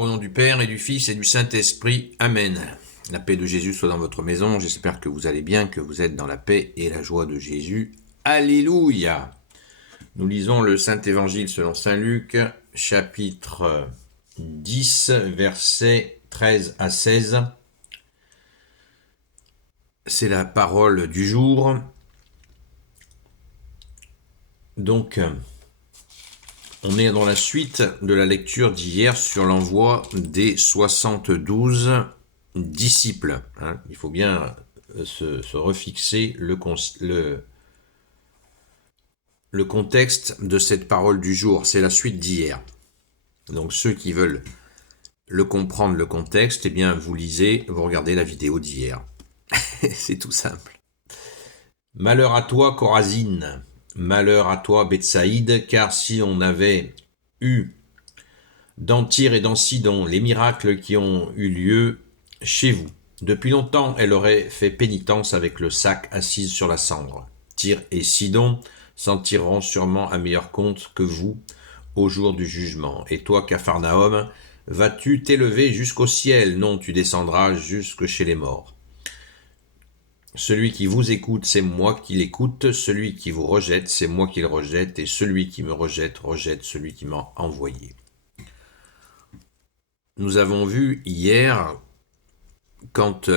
Au nom du Père et du Fils et du Saint-Esprit. Amen. La paix de Jésus soit dans votre maison. J'espère que vous allez bien, que vous êtes dans la paix et la joie de Jésus. Alléluia. Nous lisons le Saint-Évangile selon Saint Luc, chapitre 10, versets 13 à 16. C'est la parole du jour. Donc, on est dans la suite de la lecture d'hier sur l'envoi des 72 disciples. Il faut bien se refixer le contexte de cette parole du jour. C'est la suite d'hier. Donc ceux qui veulent le comprendre, le contexte, eh bien vous lisez, vous regardez la vidéo d'hier. C'est tout simple. Malheur à toi, Chorazine. Malheur à toi, Bethsaïde, car si on avait eu dans Tyr et dans Sidon les miracles qui ont eu lieu chez vous, depuis longtemps elle aurait fait pénitence avec le sac assise sur la cendre. Tyr et Sidon s'en tireront sûrement à meilleur compte que vous au jour du jugement. Et toi, Capharnaüm, vas-tu t'élever jusqu'au ciel? Non, tu descendras jusque chez les morts. Celui qui vous écoute, c'est moi qui l'écoute. Celui qui vous rejette, c'est moi qui le rejette. Et celui qui me rejette, rejette celui qui m'a envoyé. Nous avons vu hier, quand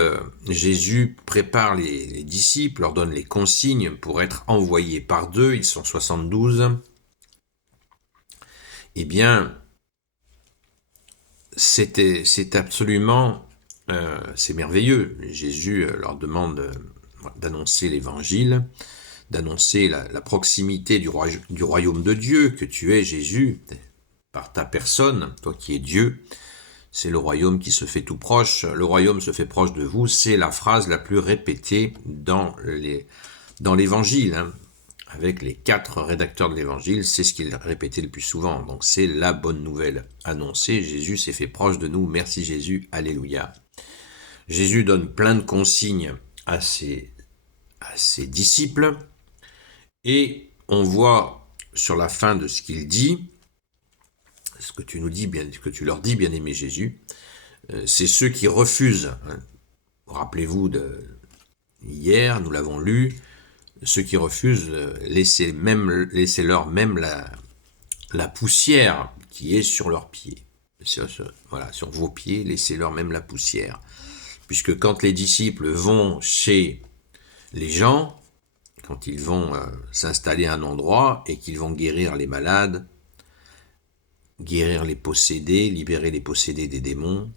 Jésus prépare les disciples, leur donne les consignes pour être envoyés par deux, ils sont 72, eh bien, c'est absolument, c'est merveilleux. Jésus leur demande d'annoncer l'évangile, d'annoncer la proximité du royaume de Dieu, que tu es Jésus, par ta personne, toi qui es Dieu. C'est le royaume qui se fait tout proche. Le royaume se fait proche de vous. C'est la phrase la plus répétée dans l'évangile. Avec les 4 rédacteurs de l'évangile, c'est ce qu'ils répétaient le plus souvent. Donc c'est la bonne nouvelle annoncée. Jésus s'est fait proche de nous. Merci Jésus. Alléluia. Jésus donne plein de consignes à ses disciples. Et on voit sur la fin de ce qu'il dit, ce que tu leur dis, bien-aimé Jésus, c'est ceux qui refusent. Rappelez-vous hier, nous l'avons lu, ceux qui refusent, laissez-leur même la poussière qui est sur leurs pieds. Sur vos pieds, laissez-leur même la poussière. Puisque quand les disciples vont chez les gens, quand ils vont s'installer à un endroit et qu'ils vont guérir les malades, guérir les possédés, libérer les possédés des démons,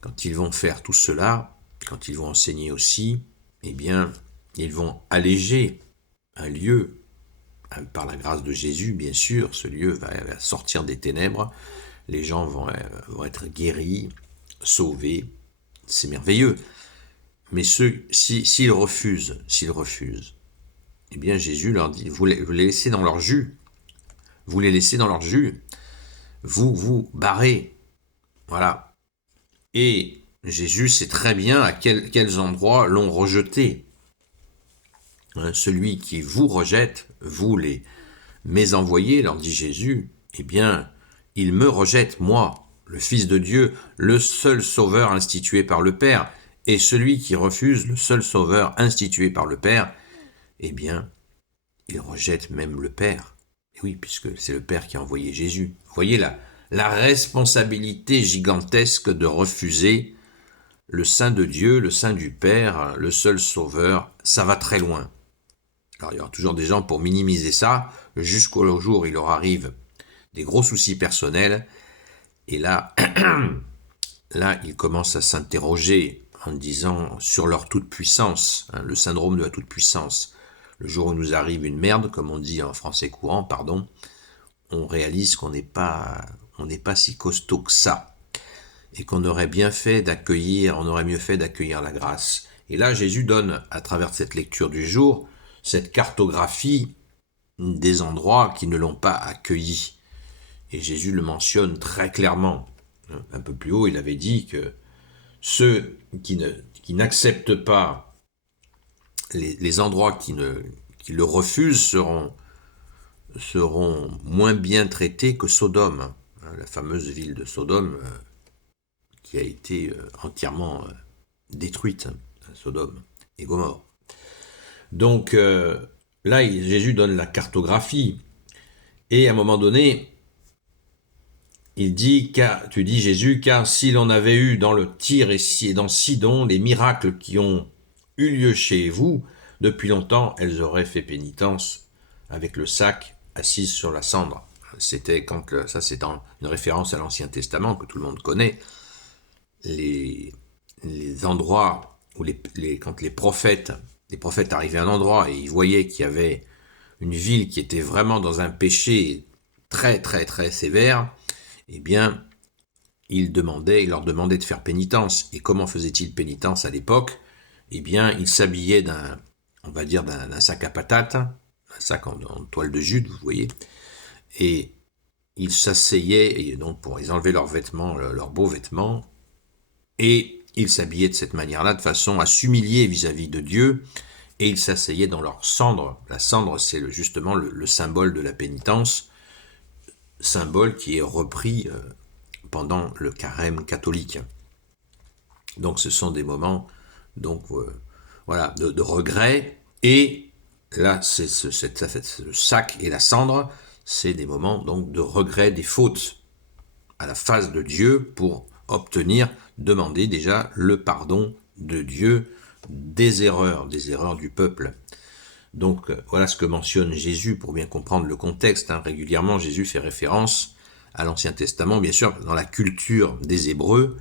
quand ils vont faire tout cela, quand ils vont enseigner aussi, eh bien, ils vont alléger un lieu, par la grâce de Jésus, bien sûr, ce lieu va sortir des ténèbres, les gens vont être guéris, sauvés, c'est merveilleux. Mais s'ils refusent, eh bien Jésus leur dit, vous les laissez dans leur jus, vous barrez, voilà. Et Jésus sait très bien à quels endroits l'ont rejeté. Celui qui vous rejette, vous mes envoyés, leur dit Jésus, eh bien, il me rejette, moi, le Fils de Dieu, le seul sauveur institué par le Père, et celui qui refuse le seul sauveur institué par le Père, eh bien, il rejette même le Père. Et oui, puisque c'est le Père qui a envoyé Jésus. Vous voyez la responsabilité gigantesque de refuser le sein de Dieu, le sein du Père, le seul sauveur, ça va très loin. Alors il y aura toujours des gens pour minimiser ça, jusqu'au jour où il leur arrive des gros soucis personnels, et là, ils commencent à s'interroger en disant sur leur toute-puissance, le syndrome de la toute-puissance. Le jour où nous arrive une merde, comme on dit en français courant, on réalise qu'on n'est pas si costaud que ça, et qu'on aurait mieux fait d'accueillir la grâce. Et là, Jésus donne, à travers cette lecture du jour, cette cartographie des endroits qui ne l'ont pas accueilli. Et Jésus le mentionne très clairement. Un peu plus haut, il avait dit que ceux qui n'acceptent pas les endroits qui le refusent seront moins bien traités que Sodome. la fameuse ville de Sodome qui a été entièrement détruite, Sodome et Gomorrhe. Donc là, Jésus donne la cartographie, et à un moment donné, il dit, tu dis Jésus, car si l'on avait eu dans le Tyr et dans Sidon les miracles qui ont eu lieu chez vous, depuis longtemps, elles auraient fait pénitence avec le sac assise sur la cendre. C'était ça c'est une référence à l'Ancien Testament que tout le monde connaît. Les endroits où quand les prophètes arrivaient à un endroit et ils voyaient qu'il y avait une ville qui était vraiment dans un péché très très très sévère, eh bien, il leur demandait de faire pénitence. Et comment faisait-il pénitence à l'époque? Eh bien, il s'habillait d'un sac à patates, un sac en toile de jute, vous voyez, et ils s'asseyaient, et donc ils enlevaient leurs vêtements, leurs beaux vêtements, et ils s'habillaient de cette manière-là, de façon à s'humilier vis-à-vis de Dieu, et ils s'asseyaient dans leur cendre. La cendre, c'est justement le symbole de la pénitence, symbole qui est repris pendant le carême catholique. Donc ce sont des moments de regret, et là c'est le sac et la cendre, c'est des moments donc de regret des fautes à la face de Dieu pour demander déjà le pardon de Dieu des erreurs du peuple. Donc voilà ce que mentionne Jésus pour bien comprendre le contexte. Régulièrement, Jésus fait référence à l'Ancien Testament, bien sûr, dans la culture des Hébreux,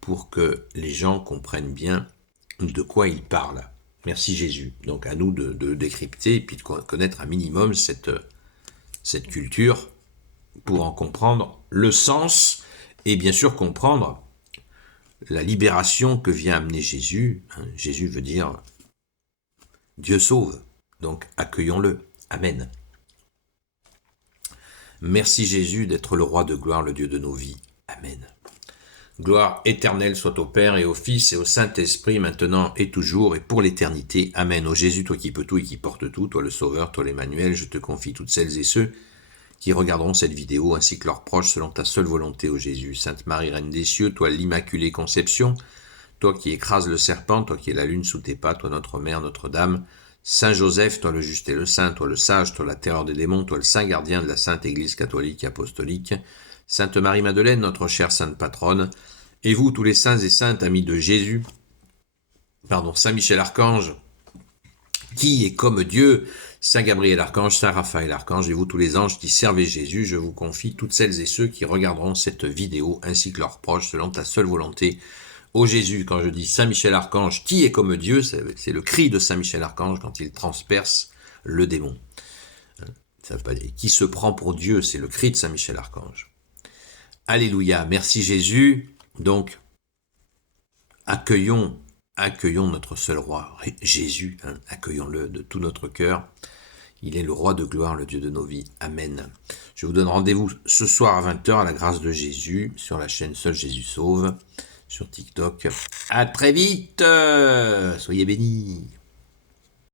pour que les gens comprennent bien de quoi il parle. Merci Jésus. Donc à nous de décrypter et puis de connaître un minimum cette culture pour en comprendre le sens et bien sûr comprendre la libération que vient amener Jésus. Jésus veut dire Dieu sauve. Donc accueillons-le. Amen. Merci Jésus d'être le roi de gloire, le Dieu de nos vies. Amen. Gloire éternelle soit au Père et au Fils et au Saint-Esprit, maintenant et toujours et pour l'éternité. Amen. Ô Jésus, toi qui peux tout et qui portes tout, toi le Sauveur, toi l'Emmanuel, je te confie toutes celles et ceux qui regarderont cette vidéo ainsi que leurs proches selon ta seule volonté, ô Jésus. Sainte Marie, Reine des cieux, toi l'Immaculée Conception, toi qui écrases le serpent, toi qui es la lune sous tes pas, toi notre Mère, Notre-Dame, Saint Joseph, toi le juste et le saint, toi le sage, toi la terreur des démons, toi le saint gardien de la Sainte Église catholique et apostolique, Sainte Marie-Madeleine, notre chère sainte patronne, et vous tous les saints et saintes amis de Jésus, Saint Michel Archange, qui est comme Dieu, Saint Gabriel Archange, Saint Raphaël Archange, et vous tous les anges qui servez Jésus, je vous confie toutes celles et ceux qui regarderont cette vidéo ainsi que leurs proches selon ta seule volonté. Ô Jésus, quand je dis Saint Michel Archange, qui est comme Dieu, c'est le cri de Saint Michel Archange quand il transperce le démon. Ça veut pas dire qui se prend pour Dieu, c'est le cri de Saint Michel Archange. Alléluia, merci Jésus. Donc, accueillons notre seul roi, Jésus, accueillons-le de tout notre cœur. Il est le roi de gloire, le Dieu de nos vies. Amen. Je vous donne rendez-vous ce soir à 20h à la grâce de Jésus, sur la chaîne Seul Jésus Sauve, sur TikTok. À très vite, soyez bénis.